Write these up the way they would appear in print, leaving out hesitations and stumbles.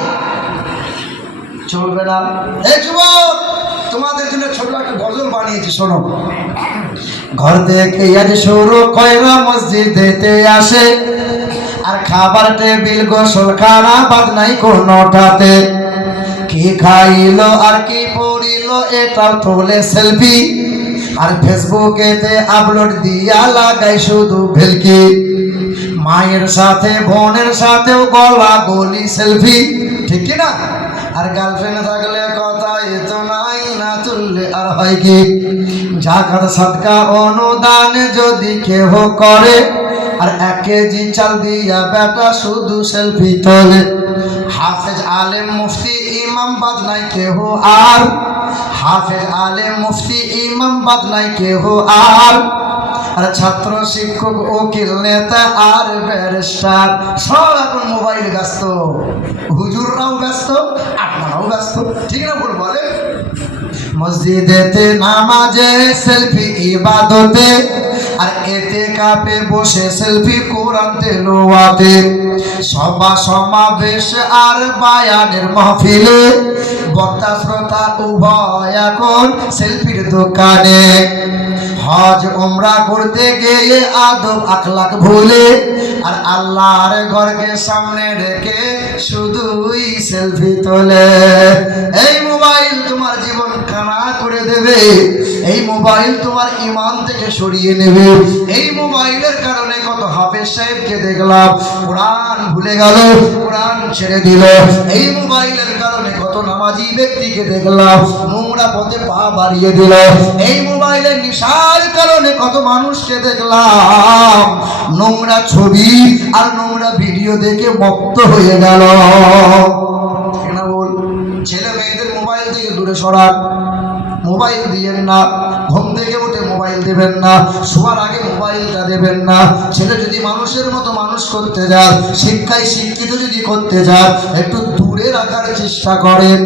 নাই, চলবে না। এই যুবক, তোমাদের জন্য ছোট একটা গজল বানিয়েছি, শোনো। ঘর থেকে আজ শুরু কইরা মসজিদেতে আসে, আর খাবার টেবিল গোসলখানা বাদ নাই কোনোটাতে। কি খাইলো আর কি পড়িলো এটাও তোলে সেলফি, আর ফেসবুকেতে আপলোড দিয়া লাগাই শুধু ভেলকি। মায়ের সাথে বোনের সাথেও গলা গলি সেলফি, ঠিক কি না? আর গার্লফ্রেন্ড থাকলে কথা এত নাই, না তুললে আর হয় কি? জাকাত সাদকা অনুদান যদি কেহ করে, আর 1 কেজি চাল দিয়া বেটা শুধু সেলফি তোলে। হাফেজ আলেম মুফতি ইমাম বাদ নাই কেহ আর, হাফেজ আলেম মুফতি ইমাম বাদ নাই কেহ আর। আর ছাত্র শিক্ষক উকিল নেতা আর ব্যারিস্টার সব এখন মোবাইল ব্যস্ত, হুজুররাও ব্যস্ত, আপনারাও ব্যস্ত, ঠিক না? বলে মসজিদেতে নামাজে সেলফি ইবাদতে, আর এতে কাপে বসে সেলফি কোরআন তেলাওয়াতে। সভা সমাবেশ আর বায়ানের মাহফিলে বক্তা শ্রোতা উভয় এখন সেলফির দোকানে। হজ উমরা করতে গিয়ে আদব আখলাক ভুলে, আর আল্লাহর ঘরকে সামনে রেখে শুধুই সেলফি তোলে। এই মোবাইল তোমার জীবন কানা করে দেবে, এই মোবাইল তোমার ঈমান থেকে সরিয়ে নেবে। এই মোবাইলের কারণে কত হাফেজ সাহেবকে দেখলাম কোরআন ভুলে গেল, কোরআন ছেড়ে দিল। এই মোবাইলের কারণে কত নামাজি ব্যক্তিকে দেখলাম নোংরা পথে পা বাড়িয়ে দিল। এই মোবাইলের নেশার কারণে কত মানুষকে দেখলাম নোংরা ছবি আর নোংরা ভিডিও দেখে মত্ত হয়ে গেল। না বল, ছেলে মেয়েদের মোবাইল থেকে দূরে সরান, মোবাইল দিবেন না। ঘুম থেকে উঠে মোবাইল দেবেন না, শোয়ার আগে মোবাইলটা দেবেন না। ছেলে যদি মানুষের মতো মানুষ করতে যান, শিক্ষায় শিক্ষিত যদি করতে যান, একটু দূরে রাখার চেষ্টা করেন।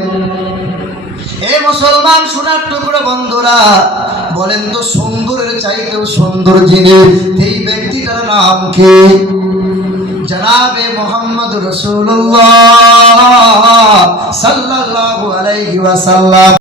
এই মুসলমান সোনার টুকরো বন্ধুরা, বলেন তো সুন্দরের চাইতেও সুন্দর জিনিস এই ব্যক্তিটার নাম কি? জনাবে মুহাম্মদ রাসূলুল্লাহ সাল্লাল্লাহু আলাইহি ওয়াসাল্লাম।